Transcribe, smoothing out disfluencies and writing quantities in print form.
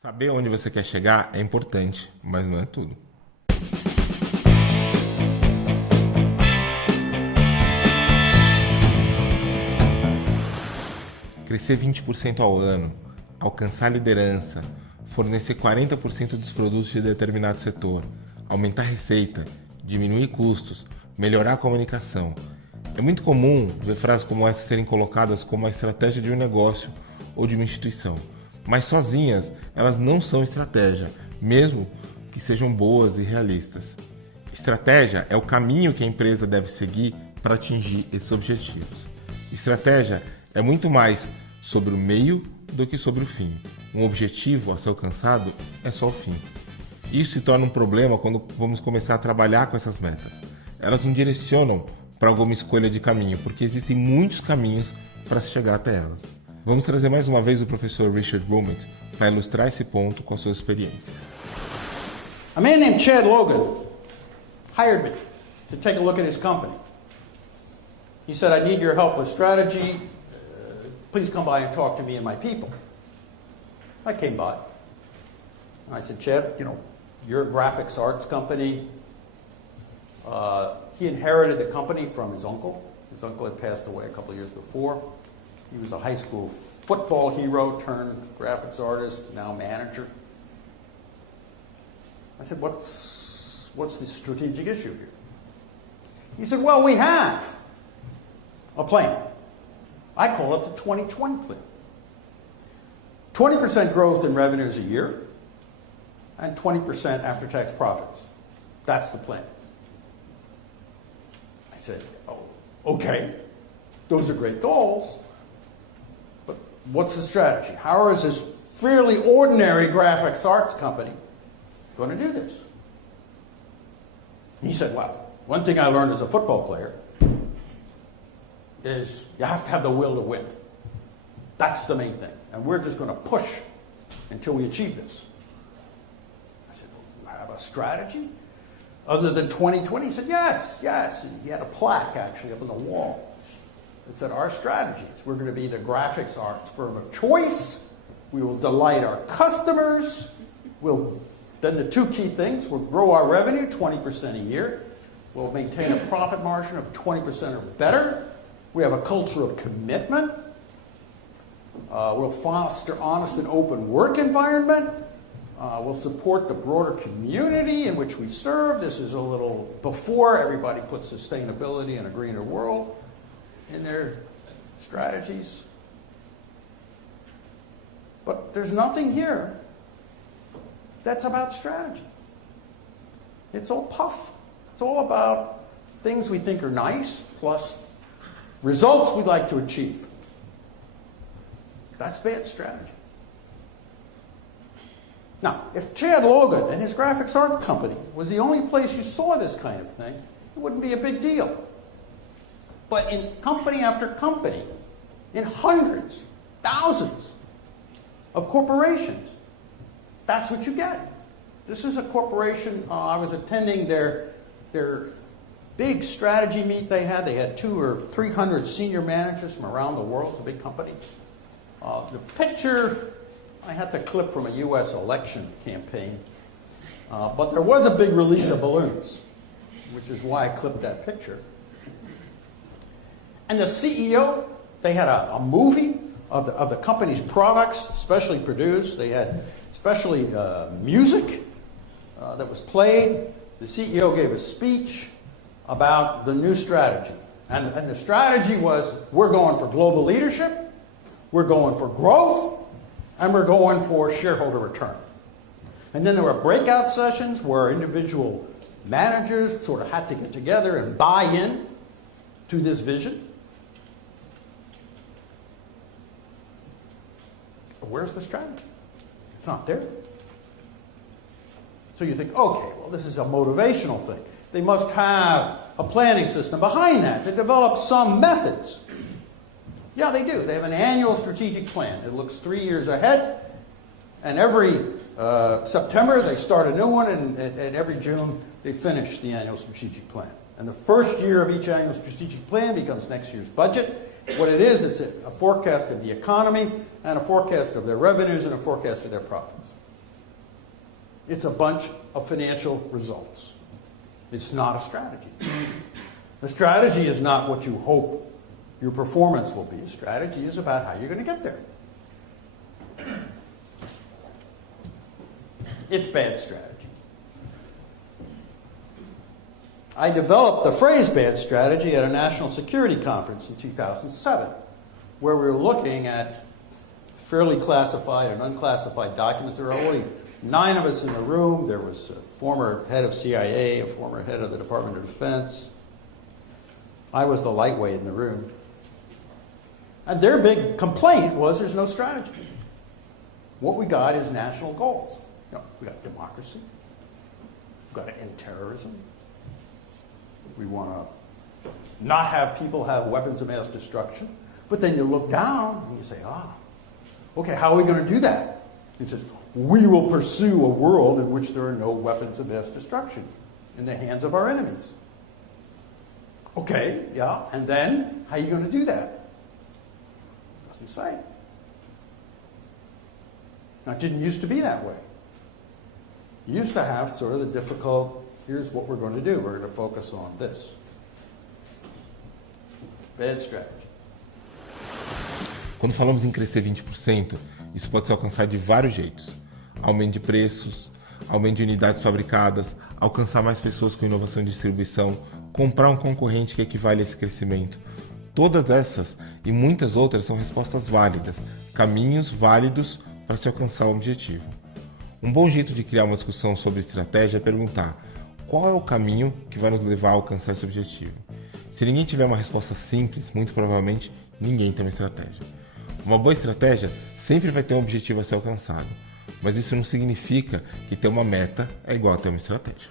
Saber onde você quer chegar é importante, mas não é tudo. Crescer 20% ao ano, alcançar liderança, fornecer 40% dos produtos de determinado setor, aumentar a receita, diminuir custos, melhorar a comunicação. É muito comum ver frases como essa serem colocadas como a estratégia de um negócio ou de uma instituição. Mas sozinhas, elas não são estratégia, mesmo que sejam boas e realistas. Estratégia é o caminho que a empresa deve seguir para atingir esses objetivos. Estratégia é muito mais sobre o meio do que sobre o fim. Um objetivo a ser alcançado é só o fim. Isso se torna um problema quando vamos começar a trabalhar com essas metas. Elas não direcionam para alguma escolha de caminho, porque existem muitos caminhos para se chegar até elas. Vamos trazer mais uma vez o professor Richard Brummett para ilustrar esse ponto com suas experiências. A man named Chad Logan hired me to take a look at his company. He said, I need your help with strategy. Please come by and talk to me and my people. I came by. I said, Chad, you're a graphics arts company. He inherited the company from his uncle. His uncle had passed away a couple of years before. He was a high school football hero turned graphics artist, now manager. I said, what's the strategic issue here? He said, well, we have a plan. I call it the 2020 plan. 20% growth in revenues a year and 20% after-tax profits. That's the plan. I said, oh, okay, those are great goals, but what's the strategy? How is this fairly ordinary graphics arts company going to do this? He said, well, one thing I learned as a football player is you have to have the will to win. That's the main thing. And we're just going to push until we achieve this. I said, well, do you have a strategy other than 2020? He said, yes. And he had a plaque actually up on the wall that said, our strategy is we're going to be the graphics arts firm of choice. We will delight our customers. Then the two key things, we'll grow our revenue 20% a year. We'll maintain a profit margin of 20% or better. We have a culture of commitment. We'll foster honest and open work environment. We'll support the broader community in which we serve. This is a little before everybody puts sustainability and a greener world in their strategies. But there's nothing here that's about strategy. It's all puff. It's all about things we think are nice plus results we'd like to achieve. That's bad strategy. Now, if Chad Logan and his graphics art company was the only place you saw this kind of thing, it wouldn't be a big deal. But in company after company, in hundreds, thousands of corporations, that's what you get. This is a corporation, I was attending their big strategy meet they had. They had 200 or 300 senior managers from around the world. It's a big company. The picture, I had to clip from a U.S. election campaign. But there was a big release of balloons, which is why I clipped that picture. And the CEO, they had a movie of the company's products, specially produced. They had especially music that was played. The CEO gave a speech about the new strategy. And the strategy was, we're going for global leadership, we're going for growth, and we're going for shareholder return. And then there were breakout sessions where individual managers sort of had to get together and buy in to this vision. But where's the strategy? It's not there. So you think, okay, well, this is a motivational thing. They must have a planning system behind that. They develop some methods. Yeah, they do. They have an annual strategic plan. It looks 3 years ahead. And every September, they start a new one. And every June, they finish the annual strategic plan. And the first year of each annual strategic plan becomes next year's budget. What it is, it's a forecast of the economy and a forecast of their revenues and a forecast of their profits. It's a bunch of financial results. It's not a strategy. A strategy is not what you hope your performance will be. A strategy is about how you're going to get there. It's bad strategy. I developed the phrase bad strategy at a national security conference in 2007, where we were looking at fairly classified and unclassified documents. There were only 9 of us in the room. There was a former head of CIA, a former head of the Department of Defense. I was the lightweight in the room. And their big complaint was there's no strategy. What we got is national goals. We got democracy. We've got to end terrorism. We want to not have people have weapons of mass destruction. But then you look down and you say, okay, how are we going to do that? It says, we will pursue a world in which there are no weapons of mass destruction in the hands of our enemies. Okay, yeah, and then how are you going to do that? Doesn't say. Now, it didn't used to be that way. You used to have sort of the difficult, here's what we're going to do. We're going to focus on this. Bad strategy. Quando falamos em crescer 20%, isso pode ser alcançado de vários jeitos. Aumento de preços, aumento de unidades fabricadas, alcançar mais pessoas com inovação de distribuição, comprar um concorrente que equivale a esse crescimento. Todas essas e muitas outras são respostas válidas, caminhos válidos para se alcançar o objetivo. Um bom jeito de criar uma discussão sobre estratégia é perguntar qual é o caminho que vai nos levar a alcançar esse objetivo. Se ninguém tiver uma resposta simples, muito provavelmente ninguém tem uma estratégia. Uma boa estratégia sempre vai ter um objetivo a ser alcançado, mas isso não significa que ter uma meta é igual a ter uma estratégia.